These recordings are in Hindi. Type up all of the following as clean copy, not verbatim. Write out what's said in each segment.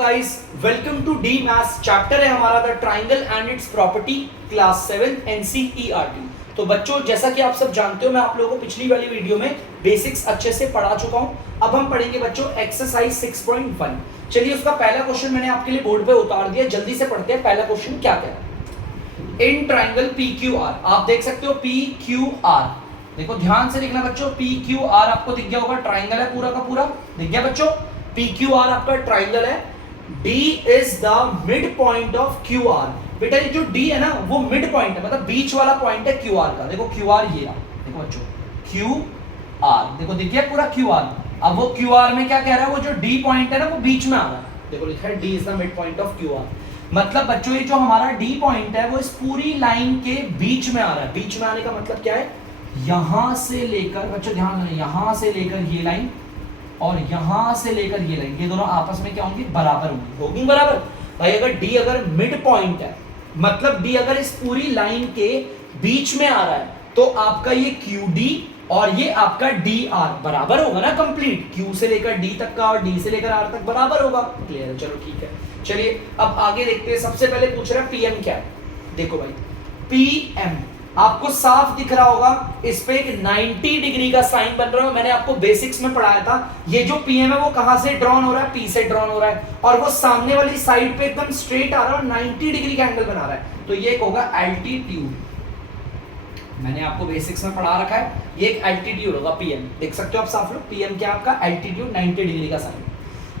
Guys, welcome to the maths. Chapter है हमारा the triangle and its property, class 7 NCERT. तो बच्चों, जैसा कि आप सब जानते हो, मैं आप लोगों को पिछली वाली वीडियो में बेसिक्स अच्छे से पढ़ा चुका हूं। अब हम पढ़ेंगे बच्चों एक्सरसाइज 6.1। चलिए, उसका पहला क्वेश्चन मैंने आपके लिए बोर्ड पे उतार दिया, जल्दी से पढ़ते हैं। पहला क्वेश्चन क्या कह रहा है? इन ट्राइंगल पीक्यूआर, आप देख सकते हो पीक्यूआर, देखो ध्यान से देखना बच्चों। पीक्यूआर आपको दिख गया होगा, ट्राइंगल है पूरा का पूरा, दिख गया बच्चों। पीक्यूआर आपका ट्राइंगल है। D is the mid point of QR। बेटा ये जो D है ना, वो मिड पॉइंट है, मतलब बीच वाला पॉइंट है QR का। देखो QR ये रहा, देखो बच्चों QR, देखो दिख गया पूरा QR। अब वो QR में क्या कह रहा है, वो जो D पॉइंट है ना, वो बीच में आ रहा है। देखो लिखा है D is the mid point of QR। मतलब बच्चों ये जो हमारा D पॉइंट है, वो इस पूरी लाइन के बीच में आ रहा है। बीच में आने का मतलब क्या है? यहां से लेकर, बच्चों ध्यान देना, यहां से लेकर ये लाइन और यहां से लेकर ये लाइन, ये दोनों आपस में क्या होंगी? बराबर होंगी बराबर। भाई अगर D अगर मिड पॉइंट है, मतलब D अगर इस पूरी लाइन के बीच में आ रहा है, तो आपका ये QD और ये आपका DR बराबर होगा ना, कंप्लीट। Q से लेकर D तक का और D से लेकर R तक बराबर होगा। क्लियर है? चलो ठीक है। चलिए अब आगे देखते हैं। सबसे पहले पूछ रहा है PM क्या है। देखो भाई, PM आपको साफ दिख रहा होगा, इस पे एक 90 डिग्री का साइन बन रहा है। मैंने आपको बेसिक्स में पढ़ाया था। ये जो PM है वो कहां से ड्रॉन हो रहा है? P से ड्रॉन हो रहा है, और वो सामने वाली साइड पे एकदम स्ट्रेट आ रहा है और 90 डिग्री का एंगल बना रहा है। तो ये होगा एल्टीट्यूड। मैंने आपको बेसिक्स में पढ़ा रखा है, ये एक एल्टीट्यूड होगा PM। देख सकते हो आप साफ लोग, PM क्या आपका? एल्टीट्यूड, 90 डिग्री का साइन।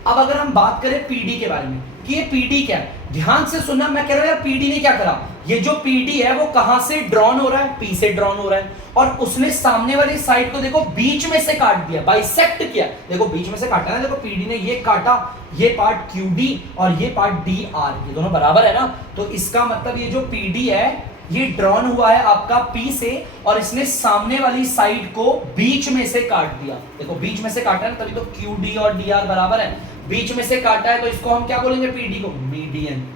अब अगर हम बात करें PD के बारे में कि ये PD क्या है, ध्यान से सुनना। मैं कह रहा हूं यार PD ने क्या करा, ये जो PD है वो कहां से ड्रॉन हो रहा है? P से ड्रॉन हो रहा है, और उसने सामने वाली साइड को देखो बीच में से काट दिया, बाइसेक्ट किया। देखो बीच में से काटा ना, देखो PD ने ये काटा, ये पार्ट QD और ये पार्ट DR, ये दोनों बराबर है ना। तो इसका मतलब ये जो PD है, ये ड्रॉन हुआ है आपका P से, और इसने सामने वाली साइड को बीच में से काट दिया। देखो बीच में से काटा है, तभी तो QD और DR बराबर है। बीच में से काटा है, तो इसको हम क्या बोलेंगे? PD को मीडियन।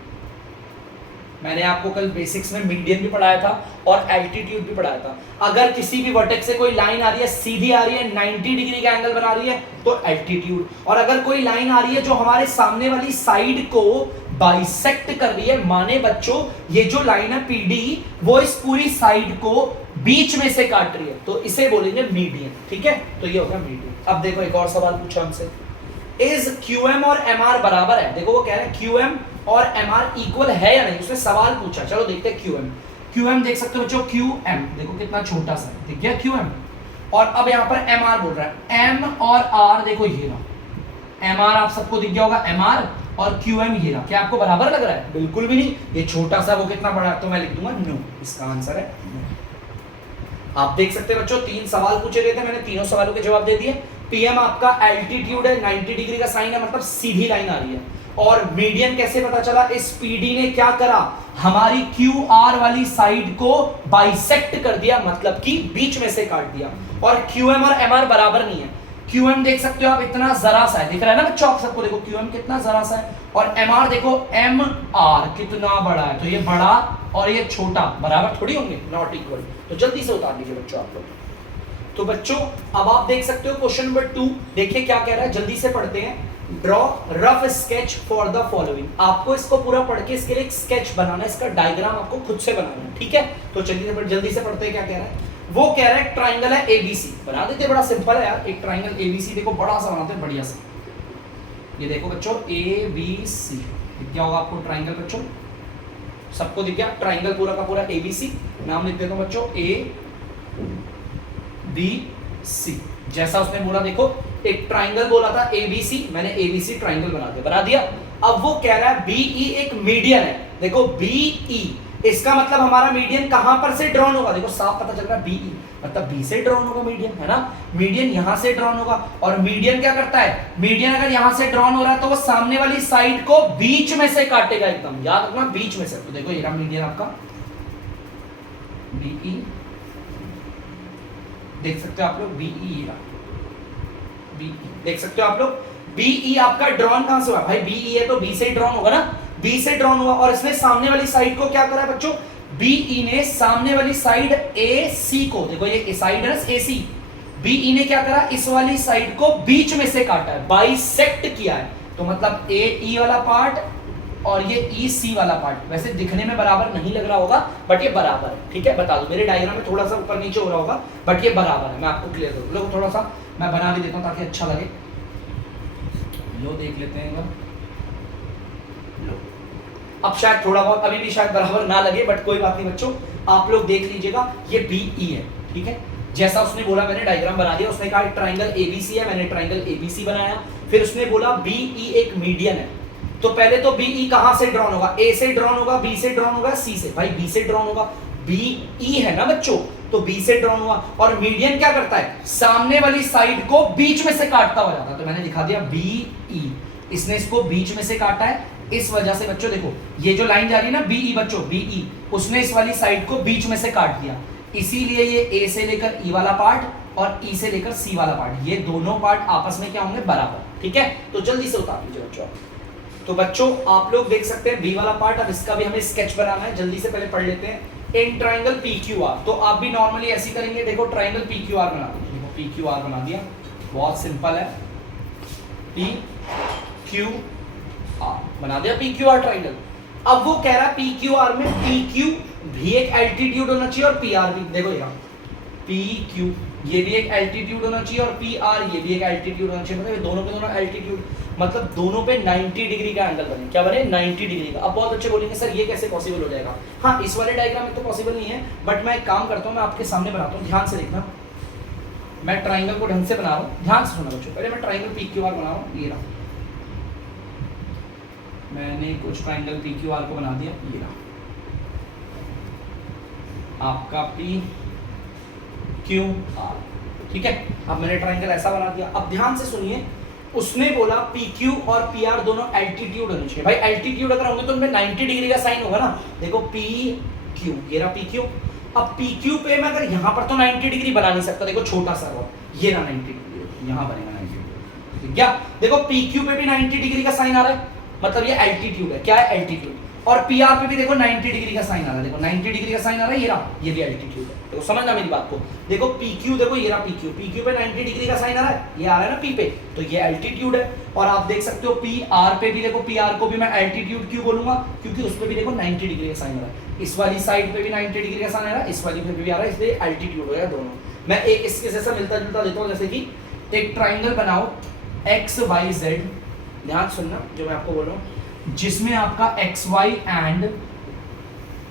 मैंने आपको कल बेसिक्स में मीडियन भी पढ़ाया था और एल्टीट्यूड भी पढ़ाया था। अगर किसी भी वर्टेक्स से कोई लाइन आ रही है, सीधी आ रही है, 90 डिग्री का एंगल बना रही है, तो एल्टीट्यूड। और अगर कोई लाइन आ रही है जो हमारे सामने वाली साइड को बाइसेक्ट कर रही है, माने बच्चों ये जो लाइन है PD, वो इस पूरी साइड को बीच में से काट रही है, तो इसे बोलेंगे मीडियन। ठीक है, तो ये होगा मीडियन। अब देखो एक और सवाल पूछा हमसे, इज QM और MR बराबर है? देखो वो कह रहे हैं QM और MR इक्वल है या नहीं, उसने सवाल पूछा। चलो देखते हैं QM देख सकते हो बच्चों, QM देखो कितना छोटा सा दिख गया QM। और अब यहाँ पर MR बोल रहा है, M और R देखो ये रहा, MR आप सबको दिख गया होगा MR, और QM ये रहा। क्या आपको बराबर लग रहा है? बिल्कुल भी नहीं, ये छोटा सा वो कितना बड़ा है, तो मैं लिख दूंगा नो। इसका आंसर है नो। आप देख सकते हैं बच्चों, 3 सवाल पूछे गए थे, मैंने तीनों सवालों के जवाब दे दिए। PM आपका एल्टीट्यूड है, 90 डिग्री का साइन है, मतलब सीधी लाइन आ रही है। और मीडियन कैसे पता चला? इस PD ने क्या करा, हमारी QR वाली साइड को बाइसेक्ट कर दिया, मतलब कि बीच में से काट दिया। और QM और MR बराबर नहीं है। QM देख सकते हो आप, इतना जरा सा है, दिख रहा है ना बच्चों आप सबको? देखो QM कितना जरा सा है, और MR देखो MR कितना बड़ा है। तो ये बड़ा और ये छोटा बराबर थोड़ी होंगे, नॉट इक्वल। तो जल्दी से उतार दीजिए बच्चों आप लोग। तो बच्चों अब आप देख सकते हो क्वेश्चन नंबर 2, देखिए क्या कह रहा है, जल्दी से पढ़ते हैं। Draw rough sketch for the following. आपको इसको पूरा पढ़ के इसके लिए एक स्केच बनाना है, इसका डायग्राम आपको खुद से बनाना है। ठीक है, तो चलिए जल्दी से पढ़ते हैं क्या कह रहा है। वो कह रहा है ट्राइंगल है ABC, बना देते, बड़ा सिंपल है यार। एक ट्राइंगल ABC देखो, बड़ा सा बनाते हैं बढ़िया सा। ये देखो बच्चों ABC दिख गया होगा आपको ट्राइंगल बच्चों, सबको दिख गया ट्राइंगल पूरा का पूरा ABC। नाम लिख देता हूं बच्चों ABC, जैसा उसने बोला। देखो एक ट्राइंगल बोला था ABC, मैंने ABC ट्राइंगल बना दिया। अब वो कह रहा है BE एक मीडियन है। देखो BE, इसका मतलब हमारा मीडियन कहां पर से ड्रॉन होगा? देखो साफ पता चल रहा है BE मतलब B से ड्रॉन होगा मीडियन, है ना। मीडियन यहां से ड्रॉन होगा, और मीडियन क्या करता है? मीडियन अगर यहां से ड्रॉन हो रहा है, तो वो सामने वाली साइड को बीच में से काटेगा, एकदम याद रखना, बीच में से। तो देखो ये रहा मीडियन आपका BE, देख सकते हो आप लोग BE देख सकते हो आप लोग। BE आपका ड्रॉन कहां से हुआ? भाई BE है तो B से ड्रॉन होगा ना, B से ड्रॉन हुआ, और इसने सामने वाली साइड को क्या करा है बच्चों? BE ने सामने वाली साइड AC को, देखो ये साइड है AC, BE ने क्या करा? इस वाली साइड को बीच में से काटा है, बाइसेक्ट किया है। तो मतलब ए ई वाला पार्ट और ये ई सी वाला पार्ट वैसे दिखने में बराबर नहीं लग रहा होगा, बट ये बराबर है, ठीक है। बता दो, मेरे डायग्राम में थोड़ा सा ऊपर नीचे हो रहा होगा, बट ये बराबर है। मैं आपको क्लियर करूँ, लो थोड़ा सा मैं बना भी देता हूँ ताकि अच्छा लगे। लो देख लेते हैं एक लो, अब शायद थोड़ा बहुत अभी भी शायद बराबर ना लगे, बट कोई बात नहीं बच्चों, आप लोग देख लीजिएगा, ये बी ई है, ठीक है। जैसा उसने बोला मैंने डायग्राम बना दिया। उसने कहा ट्राइंगल एबीसी है, मैंने ट्राइंगल एबीसी बनाया। फिर उसने बोला बीई एक मीडियन है, तो पहले तो बीई कहां से ड्रॉन होगा? ए से ड्रॉन होगा, बी से ड्रॉन होगा, सी से। भाई बी से ड्रॉन होगा, बीई है ना बच्चों, तो बी से ड्रॉन हुआ। और मीडियन क्या करता है? सामने वाली साइड को बीच में से काटता हुआ जाता है, तो मैंने दिखा दिया बीई, इसने इसको बीच में से काटा है। इस वजह से बच्चों देखो ये जो लाइन जा रही है ना बीई बच्चों, बीई उसने इस वाली साइड को बीच में से काट दिया, इसीलिए ये ए से लेकर ई वाला पार्ट और ई से लेकर सी वाला पार्ट, ये दोनों पार्ट आपस में क्या होंगे? बराबर, ठीक है। तो जल्दी से उतार लीजिए बच्चों। तो बच्चों आप लोग देख सकते हैं बी वाला पार्ट, अब इसका भी हमें स्केच बनाना है, जल्दी से पहले पढ़ लेते हैं। In triangle P Q R, तो आप भी नॉर्मली ऐसे करेंगे, देखो ट्राइंगल पी क्यू आर बना दीजिए। देखो पी क्यू आर बना दिया, बहुत सिंपल है, पी क्यू आर बना दिया, पी क्यू आर ट्राइंगल। अब वो कह रहा है पी क्यू आर में पी क्यू भी एक एल्टीट्यूड होना चाहिए और पी आर भी, देखो यहाँ पी क्यू ये भी एक एल्टीट्यूड होना चाहिए और पी आर ये भी एक एल्टीट्यूड होना चाहिए, मतलब दोनों के दोनों एल्टीट्यूड, मतलब दोनों पे 90 डिग्री का एंगल बने। क्या बने? 90 डिग्री का। अब बहुत अच्छे बोलेंगे सर ये कैसे पॉसिबल हो जाएगा? हाँ इस वाले डायग्राम में तो पॉसिबल नहीं है, बट मैं एक काम करता हूँ, मैं आपके सामने बनाता हूँ, ध्यान से देखना। मैं ट्राइंगल को ढंग से बना रहा हूँ, ध्यान से सुना बच्चों। पहले मैं ट्राइंगल पी क्यू आर बना रहा हूँ, ये रहा, मैंने कुछ ट्राइंगल पी क्यू आर को बना दिया, ये रहा आपका पी क्यू आर, ठीक है। अब मैंने ट्राइंगल ऐसा बना दिया। अब ध्यान से सुनिए, उसने बोला पी क्यू और पी आर दोनों एल्टीट्यूड होने चाहिए। भाई एल्टीट्यूड अगर होंगे तो उनमें 90 डिग्री का साइन होगा ना। देखो पी क्यू, ये रहा पी क्यू। अब पी क्यू पे मैं अगर यहाँ पर तो 90 डिग्री बना नहीं सकता, देखो छोटा सा रॉड, ये रहा 90 डिग्री, यहाँ बनेगा 90 डिग्री, ठीक है। देखो पी क्यू पे भी 90 डिग्री का साइन आ रहा है, मतलब ये एल्टीट्यूड है। क्या है? एल्टीट्यूड। और पी आर पे भी देखो 90 डिग्री का साइन आ रहा है, देखो 90 डिग्री का साइन आ रहा है, ये रहा, ये भी एल्टीट्यूड है। देखो समझना मेरी बात को, देखो पी क्यू, देखो ये रहा पी क्यू, पी क्यू पे 90 डिग्री का साइन आ रहा है, ये आ रहा है ना पी पे, तो ये एल्टीट्यूड है। और आप देख सकते हो पी आर पे भी, देखो पी आर को भी मैं एल्टीट्यूड क्यों बोलूंगा? क्योंकि उस पे भी देखो 90 डिग्री का साइन आ रहा है, इस वाली साइड पे भी 90 डिग्री का साइन आ रहा है, इस वाली पे भी आ रहा है, इसलिए एल्टीट्यूड हो गया दोनों। मैं एक इसके जैसा मिलता जुलता देता हूँ, जैसे कि एक ट्राइंगल बनाओ एक्स वाई जेड, ध्यान सुनना जो मैं आपको बोल रहा हूँ, जिसमें आपका एक्स वाई एंड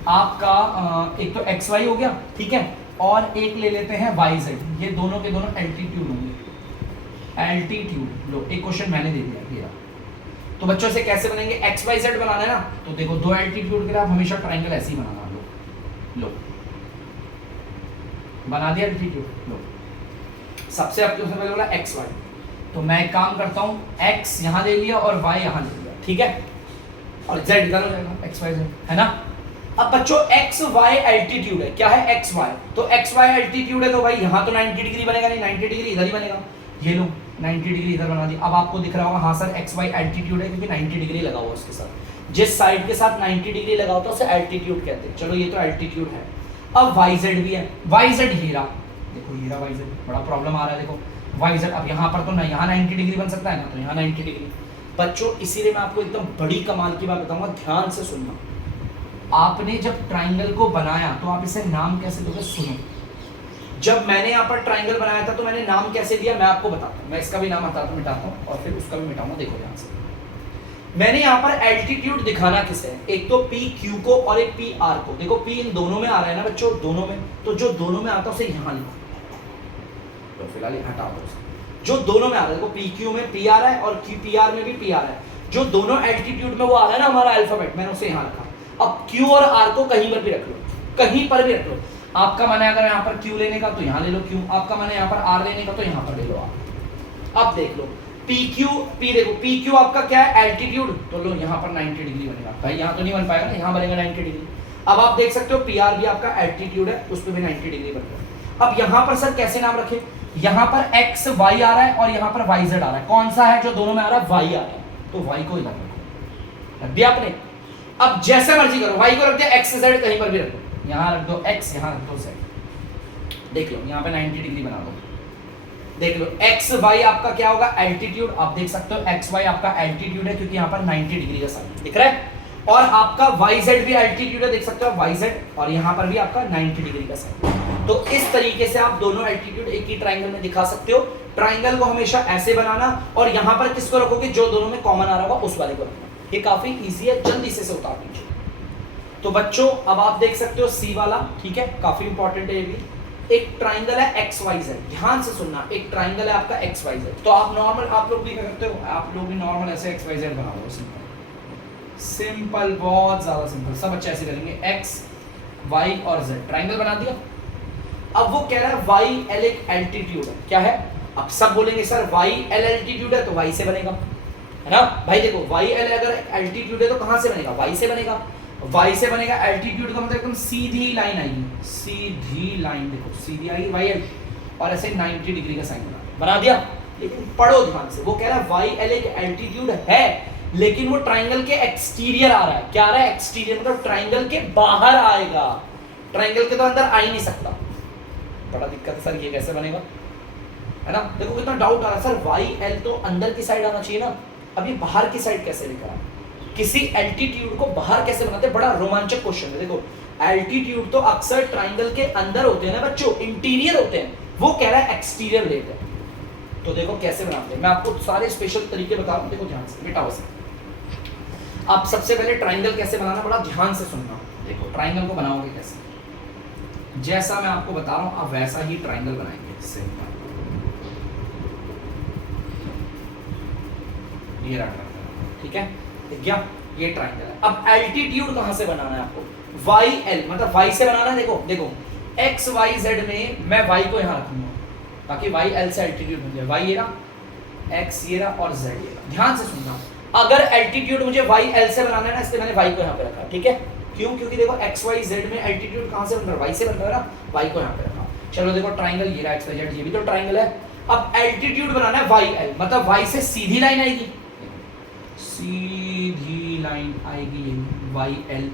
आपका एक तो एक्स वाई हो गया, ठीक है, और एक ले लेते हैं वाई जेड, ये दोनों के दोनों एल्टीट्यूड होंगे, एल्टीट्यूड। लो एक क्वेश्चन मैंने दे दिया ये, तो बच्चों से कैसे बनेंगे? एक्स वाई जेड बनाना है ना, तो देखो दो एल्टीट्यूड के लिए आप हमेशा ट्राइंगल ऐसे ही बनाना। लो बना दिया एल्टीट्यूड। लो सबसे पहले बोला एक्स वाई, तो मैं एक काम करता हूँ, एक्स यहाँ ले लिया और वाई यहाँ ले लिया, ठीक है, और जेड इधर हो जाएगा, एक्स वाई जेड, है ना। अब बच्चों एक्स वाई एल्टीट्यूड है, क्या है? एक्स वाई, तो एक्स वाई एल्टीट्यूड है, तो भाई यहाँ तो 90 डिग्री बनेगा नहीं, 90 डिग्री इधर ही बनेगा, ये लो 90 डिग्री इधर बना दी। अब आपको दिख रहा होगा हाँ सर एक्स वाई एल्टीट्यूड है, क्योंकि 90 डिग्री लगा हुआ उसके साथ, जिस साइड के साथ 90 डिग्री लगा होता है उसे एल्टीट्यूड कहते हैं। चलो ये तो एल्टीट्यूड है। अब वाई जेड भी है, वाई जेड ये रहा, देखो ये रहा वाई जेड, बड़ा प्रॉब्लम आ रहा है, देखो वाई जेड। अब यहाँ पर तो ना यहाँ 90 डिग्री बन सकता है ना, तो यहाँ 90 डिग्री। बच्चों इसीलिए मैं आपको एकदम बड़ी कमाल की बात बताऊंगा, ध्यान से सुनना। आपने जब ट्राइंगल को बनाया तो आप इसे नाम कैसे दोगे? सुनो, जब मैंने यहाँ पर ट्राइंगल बनाया था तो मैंने नाम कैसे दिया मैं आपको बताता हूँ। मैं इसका भी नाम हटाता मिटाता हूँ और फिर उसका भी मिटाऊंगा। देखो ध्यान से, मैंने यहाँ पर एल्टीट्यूड दिखाना किसे है? एक तो पी क्यू को और एक पी आर को। देखो पी इन दोनों में आ रहा है ना बच्चों, दोनों में, तो जो दोनों में आता है उसे यहाँ लिखो, तो फिलहाल हटा दो उसे। जो दोनों में आ रहा है, देखो पी क्यू में पी आ रहा है और पी आर में भी पी आ रहा है, जो दोनों एल्टीट्यूड में वो आ रहा है ना हमारा अल्फाबेट, मैंने उसे यहाँ रखा। अब क्यू और आर को कहीं पर भी रख लो, कहीं पर भी रख लो। आपका मन है अगर यहाँ पर क्यू लेने का तो यहाँ ले लो क्यू, आपका मन है यहाँ पर आर लेने का तो यहाँ पर ले लो आर। अब देख लो पी क्यू, पी देखो पी क्यू आपका क्या है? एल्टीट्यूड, तो लो यहाँ पर 90 डिग्री बनेगा। भाई यहाँ तो नहीं बन पाएगा ना, यहाँ बनेगा 90 डिग्री। अब आप देख सकते हो पी आर भी आपका एल्टीट्यूड है, उस पर भी 90 डिग्री बनेगा। अब यहाँ पर सर कैसे नाम रखे? यहाँ पर एक्स वाई आ रहा है और यहाँ पर वाई जेड आ रहा है, कौन सा है जो दोनों में आ रहा है? वाई आ रहा है, तो वाई को इधर रखो, रख दिया आपने। अब जैसे मर्जी करो, वाई को रख दिया, एक्स जेड कहीं पर भी रख दो, यहाँ रख दो एक्स, यहाँ रख दो जेड। देख लो यहाँ पे 90 डिग्री बना दो, देख लो एक्स वाई आपका क्या होगा, एल्टीट्यूड। आप देख सकते हो एक्स वाई आपका एल्टीट्यूड है क्योंकि यहाँ पर 90 डिग्री का साइन दिख रहा है, और आपका वाई जेड भी एल्टीट्यूड है, देख सकते हो वाई जेड, और यहाँ पर भी आपका 90 डिग्री का साइन। तो इस तरीके से आप दोनों एल्टीट्यूड एक ही ट्राइंगल में दिखा सकते हो। ट्राइंगल को हमेशा ऐसे बनाना, और यहाँ पर किसको रखोगे, जो दोनों में कॉमन आ रहा होगा उस वाले को रखना। ये काफी ईजी है, जल्दी से उतार दीजिए। तो बच्चों अब आप देख सकते हो सी वाला, ठीक है, काफी इंपॉर्टेंट है ये भी। एक ट्राइंगल है एक्स वाई जेड, ध्यान से सुनना, एक ट्राइंगल है आपका एक्स वाई जेड। तो आप नॉर्मल, आप लोग भी क्या करते हो, आप लोग भी नॉर्मल ऐसे एक्स वाई जेड बना लो, सिंपल सिंपल, बहुत ज्यादा सिंपल, सब अच्छे ऐसे करेंगे, एक्स वाई और जेड ट्राइंगल बना दिया। अब वो कह रहा है वाई एल एक एल्टीट्यूड है, क्या है, अब सब बोलेंगे सर वाई एल एल्टीट्यूड है तो वाई से बनेगा, है ना भाई। देखो वाई एल अगर एल्टीट्यूड है तो कहां से बनेगा, वाई से बनेगा, वाई से बनेगा। एल्टीट्यूड का मतलब एकदम सीधी लाइन आएगी, सीधी लाइन, देखो सीधी आएगी वाई एल, और ऐसे 90 डिग्री का साइन बना दिया। लेकिन पढ़ो ध्यान से, वो कह रहा है वाई एल एक एल्टीट्यूड है, लेकिन वो ट्राइंगल के एक्सटीरियर आ रहा है। क्या आ रहा है, एक्सटीरियर, मतलब ट्राइंगल के बाहर आएगा, ट्राइंगल के तो अंदर आ ही नहीं सकता। बड़ा दिक्कत है सर, ये कैसे बनेगा, है ना। देखो कितना डाउट आ रहा है सर, वाई एल तो अंदर की साइड आना चाहिए ना, अब ये बाहर की साइड कैसे लेकर आए, किसी एल्टीट्यूड को बाहर कैसे बनाते हैं, बड़ा रोमांचक क्वेश्चन है। देखो एल्टीट्यूड तो अक्सर ट्राइंगल के अंदर होते हैं ना बच्चों, इंटीरियर होते हैं, वो कह रहा है एक्सटीरियर लेट है। तो देखो कैसे बनाते हैं, मैं आपको सारे स्पेशल तरीके बता रहा हूं, देखो ध्यान से, मिटाओ से। आप सबसे पहले ट्राइंगल कैसे बनाना, बड़ा ध्यान से सुनना। देखो ट्राइंगल को बनाओगे कैसे, जैसा मैं आपको बता रहा हूं आप वैसा ही ट्राइंगल बनाएंगे। सिंपल, ये रहा ट्राइंगल, ठीक है, ठीक है, ये ट्राइंगल है। अब एल्टीट्यूड कहां से बनाना है आपको, वाई एल, मतलब वाई से बनाना है। देखो देखो एक्स वाई जेड में मैं वाई को यहां रखूंगा ताकि वाई एल से एल्टीट्यूड बन जाए, वाई ये रहा, एक्स ये रहा, और जेड ये रहा। ध्यान से सुनना, अगर एल्टीट्यूड मुझे वाई एल से बनाना है ना, इसलिए मैंने वाई को यहाँ पे रखा, ठीक है। क्यों, क्योंकि देखो एक्स वाई जेड में एल्टीट्यूड कहां से बन रहा है, वाई से बन रहा है ना, वाई को यहाँ पे रखा। चलो देखो ट्राइंगल ये रहा एक्स वाई जेड, ये भी तो ट्राइंगल है। अब एल्टीट्यूड बनाना है वाई एल, मतलब वाई से सीधी लाइन आएगी, सीधी लाइन आएगी वाई एल।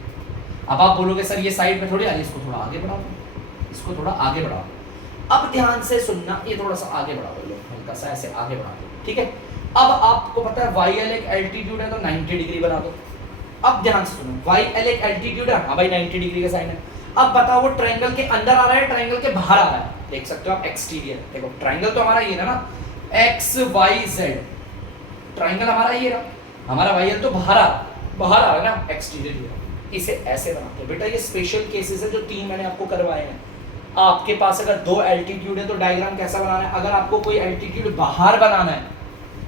अब आप बोलोगे सर ये साइड में थोड़ी आ रही है, इसको थोड़ा आगे बढ़ा दो, इसको थोड़ा आगे बढ़ा दो। अब ध्यान से सुनना, ये थोड़ा सा आगे बढ़ा दो, हल्का सा ऐसे आगे बढ़ा दो, ठीक है। अब आपको पता है वाई एल एक एल्टीट्यूड है तो 90 डिग्री बना दो। अब ध्यान से सुनो, वाई एल एक एल्टीट्यूड है, हाँ भाई 90 डिग्री का साइन है। अब बताओ वो ट्राइंगल के अंदर आ रहा है, ट्राइंगल के बाहर आ रहा है, देख सकते हो आप एक्सटीरियर। देखो ट्राइंगल तो हमारा ये ना, एक्स वाई जेड, ट्राइंगल हमारा ये रहा, हमारा वाई एल तो बाहर आ रहा है ना, एक्सटीरियर। इसे ऐसे बनाते हैं बेटा, ये स्पेशल केसेस है जो 3 मैंने आपको करवाए हैं। आपके पास अगर 2 एल्टीट्यूड है तो डायग्राम कैसा बनाना है, अगर आपको कोई एल्टीट्यूड बाहर बनाना है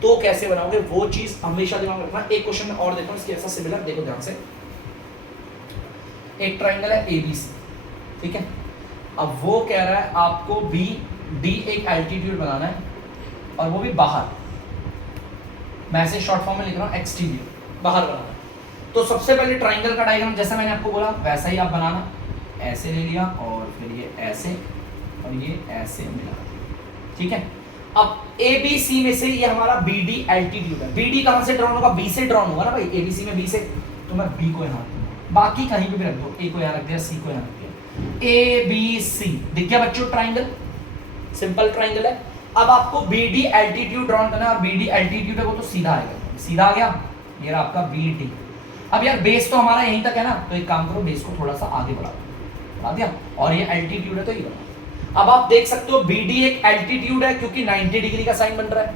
तो कैसे बनाओगे, वो चीज हमेशा दिमाग में रखना। एक क्वेश्चन में और देखो इसके ऐसा सिमिलर, देखो ध्यान से। एक ट्राइंगल है एबीसी, ठीक है। अब वो कह रहा है आपको बी डी एक एल्टीट्यूड बनाना है, और वो भी बाहर। मैं ऐसे शॉर्ट फॉर्म में लिख रहा हूँ, एक्सटीरियर, बाहर बनाना है। तो सबसे पहले ट्राइंगल का डायग्राम जैसा मैंने आपको बोला वैसा ही आप बनाना, ऐसे ले लिया और फिर ये ऐसे और ये ऐसे मिला, ठीक है। अब ए बी सी में से ये हमारा बी डी एल्टीट्यूड है। बी डी कहां से ड्रॉन होगा, बी से ड्रॉन होगा ना भाई, ए बी सी में बी से, तो मैं बी को यहाँ, बाकी कहीं पे भी रख दो, ए को यहाँ रख दिया, सी को यहाँ रख दिया, ए बी सी, दिख गया बच्चों ट्राइंगल, सिंपल ट्राइंगल है। अब आपको बी डी एल्टीट्यूड ड्रॉन करना है, और बी डी एल्टीट्यूड है वो तो सीधा आएगा, सीधा आ गया, ये रहा आपका बी डी। अब यार बेस तो हमारा यहीं तक है ना, तो एक काम करो बेस को थोड़ा सा आगे बढ़ा दिया, और ये एल्टीट्यूड है तो ये बना। अब आप देख सकते हो BD एक एल्टीट्यूड है क्योंकि 90 डिग्री का साइन बन रहा है।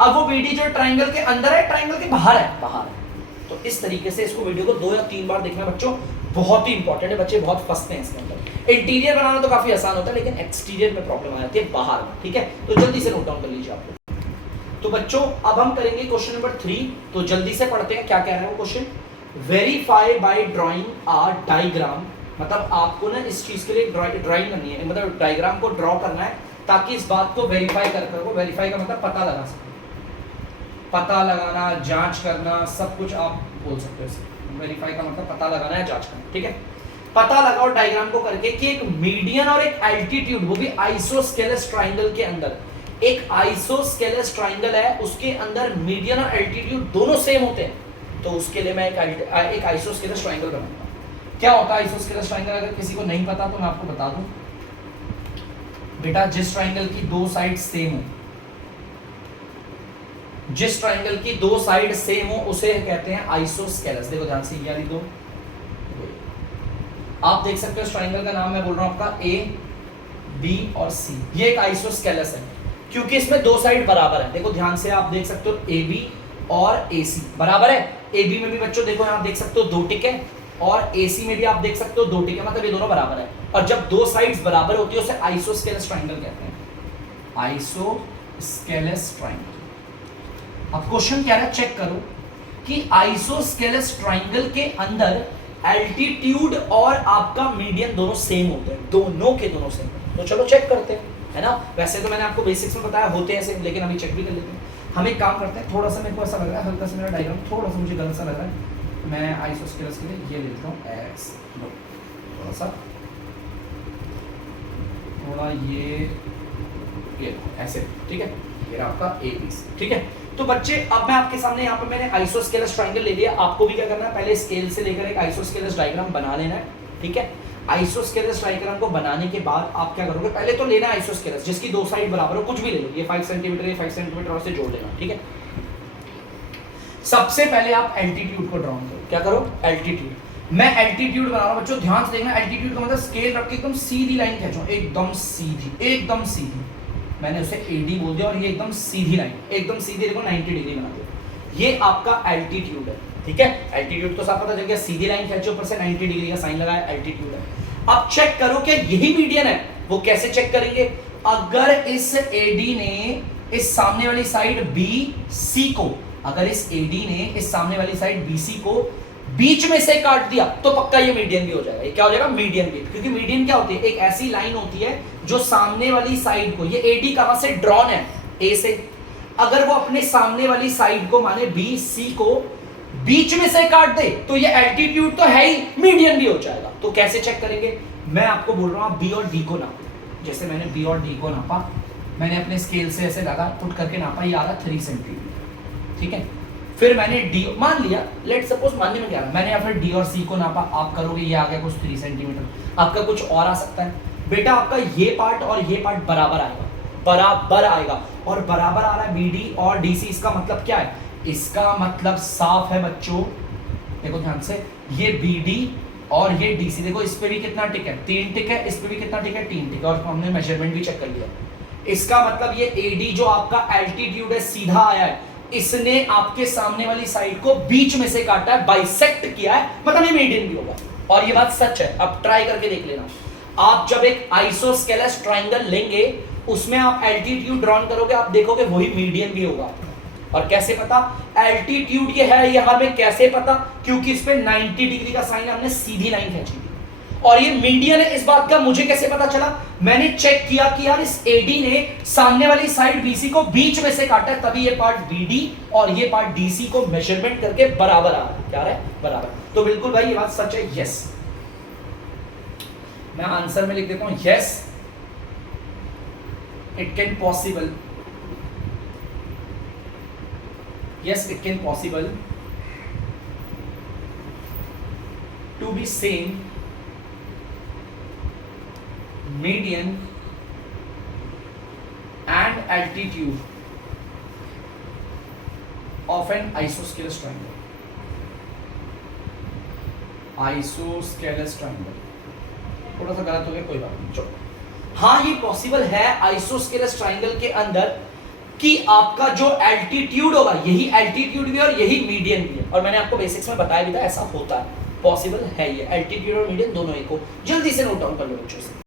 अब वो BD जो ट्राइंगल के अंदर है, ट्राइंगल के बाहर है, बाहर है। तो इस तरीके से इसको वीडियो को 2 या 3 बार देखना बच्चों, बहुत ही इंपॉर्टेंट है, बच्चे बहुत फंसते हैं इसके अंदर। इंटीरियर बनाना तो काफी आसान होता है, लेकिन एक्सटीरियर में प्रॉब्लम आ जाती है, बाहर में, ठीक है। तो जल्दी से नोट डाउन कर लीजिए आप लोग। तो बच्चों अब हम करेंगे क्वेश्चन नंबर 3, तो जल्दी से पढ़ते हैं क्या कह रहा है वो question. Verify bye drawing a diagram, मतलब आपको ना इस चीज के लिए ड्राइंग करनी है, मतलब डायग्राम को ड्रॉ करना है ताकि इस बात को वेरीफाई कर सको। वेरीफाई का मतलब पता लगा सको, पता लगाना, जांच करना, सब कुछ आप बोल सकते हो इसे। वेरीफाई का मतलब पता लगाना है, जांच करना, ठीक है। पता लगाओ डायग्राम को करके कि एक मीडियन और एक एल्टीट्यूड, वो भी आइसोस्केलेस ट्राइंगल के अंदर, एक आइसोस्केलेस ट्राइंगल है उसके अंदर मीडियन और एल्टीट्यूड दोनों सेम होते हैं, तो उसके लिए मैं एक आइसोस्केलेस ट्राइंगल बनाऊंगा। क्या होता है आइसोस्केलेस ट्राइंगल, अगर किसी को नहीं पता तो मैं आपको बता दूं बेटा, जिस ट्राइंगल की 2 साइड सेम हो, जिस ट्राइंगल की दो साइड सेम हो उसे कहते हैं आइसोस्केलस। देखो ध्यान से ये दो, आप देख सकते हो इस ट्राइंगल का नाम मैं बोल रहा हूं आपका ए बी और सी। ये एक आइसोस्केलस है क्योंकि इसमें दो साइड बराबर है। देखो ध्यान से आप देख सकते हो ए बी और ए सी बराबर है। ए बी में भी बच्चों देखो आप देख सकते हो दो टिक है और ए सी में भी आप देख सकते हो दो टिक है, मतलब ये दोनों बराबर है। और जब दो साइड्स बराबर होती है उसे आइसोस्केलस ट्राइंगल कहते हैं, आइसोस्केलस ट्राइंगल। अब क्वेश्चन क्या है, चेक करो कि आइसोस्केलस ट्राइंगल के अंदर एल्टीट्यूड और आपका मीडियन दोनों सेम होते हैं, दोनों के दोनों सेम। तो चलो चेक करते हैं, है ना। वैसे तो मैंने आपको बेसिक्स में बताया होते हैं सेम, लेकिन अभी चेक भी कर लेते हैं। हम एक काम करते हैं, थोड़ा सा मेरे को ऐसा लग रहा है, हल्का सा मेरा डायग्राम थोड़ा सा मुझे गलत सा लग रहा है। मैं आइसोस्केलस के लिए ये लेता हूँ एक्स, थोड़ा सा थोड़ा ये ऐसे, ठीक है। ये आपका ए बी सी, ठीक है। तो बच्चे अब मैं आपके सामने यहाँ पे मैंने आइसोस्केलस ट्राइंगल ले लिया। आपको भी क्या करना है, पहले स्केल से लेकर एक आइसोस्केलस डायग्राम बना लेना है, ठीक है। आइसोस्केलस डायग्राम को बनाने के बाद आप क्या करोगे, पहले तो लेना आइसोस्केलस जिसकी दो साइड बराबर हो, कुछ भी ले लो, ये 5 सेंटीमीटर, ये 5 सेंटीमीटर और से जोड़ लेना, ठीक है। सबसे पहले आप एल्टीट्यूड को ड्रॉ करो, क्या करो, एल्टीट्यूड। मैं एल्टीट्यूड बना रहा हूं बच्चों, ध्यान से देखना। एल्टीट्यूड का मतलब स्केल रख के एकदम सीधी लाइन खींचो, एकदम सीधी, एकदम सीधी। मैंने उसे एडी बोल दिया और ये एकदम सीधी लाइन, एकदम सीधी, देखो 90 डिग्री बना दो। ये आपका एल्टीट्यूड है, ठीक है। एल्टीट्यूड तो साफ पता चल गया, सीधी लाइन खींचो, ऊपर से 90 डिग्री का साइन लगाया, एल्टीट्यूड है। अब चेक करो कि यही मीडियन है। वो कैसे चेक करेंगे, अगर इस एडी ने इस सामने वाली साइड बी सी को, अगर इस एडी ने इस सामने वाली साइड बी सी को बीच में से काट दिया तो पक्का ये मीडियन भी हो जाएगा। ये क्या हो जाएगा, मीडियन भी। क्योंकि मीडियन क्या होती है, एक ऐसी लाइन होती है जो सामने वाली साइड को, ये एडी कहां से ड्रॉन है, ए से, अगर वो अपने सामने वाली साइड को माने बी सी को बीच में से काट दे तो ये एल्टीट्यूड तो है ही, मीडियन भी हो जाएगा। तो कैसे चेक करेंगे, मैं आपको बोल रहा हूं बी और डी को नापो। जैसे मैंने बी और डी को नापा, मैंने अपने स्केल से ऐसे लगा, पुट करके नापा, ये आ रहा 3 सेंटीमीटर, ठीक है। फिर मैंने डी मान लिया, लेट सपोज मानने में क्या है, मैंने या फिर डी और सी को नापा, आप करोगे ये आ गया कुछ 3 सेंटीमीटर। आपका कुछ और आ सकता है बेटा, आपका ये पार्ट और ये पार्ट बराबर आएगा, बराबर आएगा, और बराबर आ रहा है बी डी और डी सी। इसका मतलब क्या है, इसका मतलब साफ है बच्चों, देखो ध्यान से, ये बी डी और ये डी सी, देखो इस पे भी कितना टिक है, 3 टिक है, इस पे भी कितना टिक है, 3 टिक है, और हमने मेजरमेंट भी चेक कर लिया। इसका मतलब ये एडी जो आपका एल्टीट्यूड है सीधा आया है, इसने आपके सामने वाली साइड को बीच में से काटा है, बाइसेक्ट किया है, मतलब ये मीडियन भी होगा। और ये बात सच है, अब ट्राई करके देख लेना। आप जब एक आइसोस्केलस ट्राइंगल लेंगे, उसमें आप एल्टीट्यूड ड्रॉ करोगे, आप देखोगे वही मीडियन भी होगा। और कैसे पता, एल्टीट्यूड ये है यहां में, कैसे पता, क्योंकि इस पे 90 डिग्री का साइन हमने सीधी लाइन खींची थी, और ये मीडियन है। इस बात का मुझे कैसे पता चला, मैंने चेक किया कि यार इस एडी ने सामने वाली साइड बीसी को बीच में से काटा है, तभी ये पार्ट बीडी और ये पार्ट डीसी को मेजरमेंट करके बराबर आ रहा है, क्या है, बराबर। तो बिल्कुल भाई ये बात सच है, यस। मैं आंसर में लिख देता हूं, yes it can possible, yes it can possible to be same median and altitude of an isosceles triangle. Isosceles triangle थोड़ा सा गलत हो गया, कोई बात नहीं, चलो। हाँ ये पॉसिबल है आइसोस्केलस ट्राइंगल के अंदर कि आपका जो एल्टीट्यूड होगा यही एल्टीट्यूड भी और यही मीडियन भी है, और मैंने आपको बेसिक्स में बताया भी था ऐसा होता है, पॉसिबल है ये, एल्टीट्यूड और मीडियन दोनों एक हो। जल्दी से नोट डाउन कर लो बच्चों से।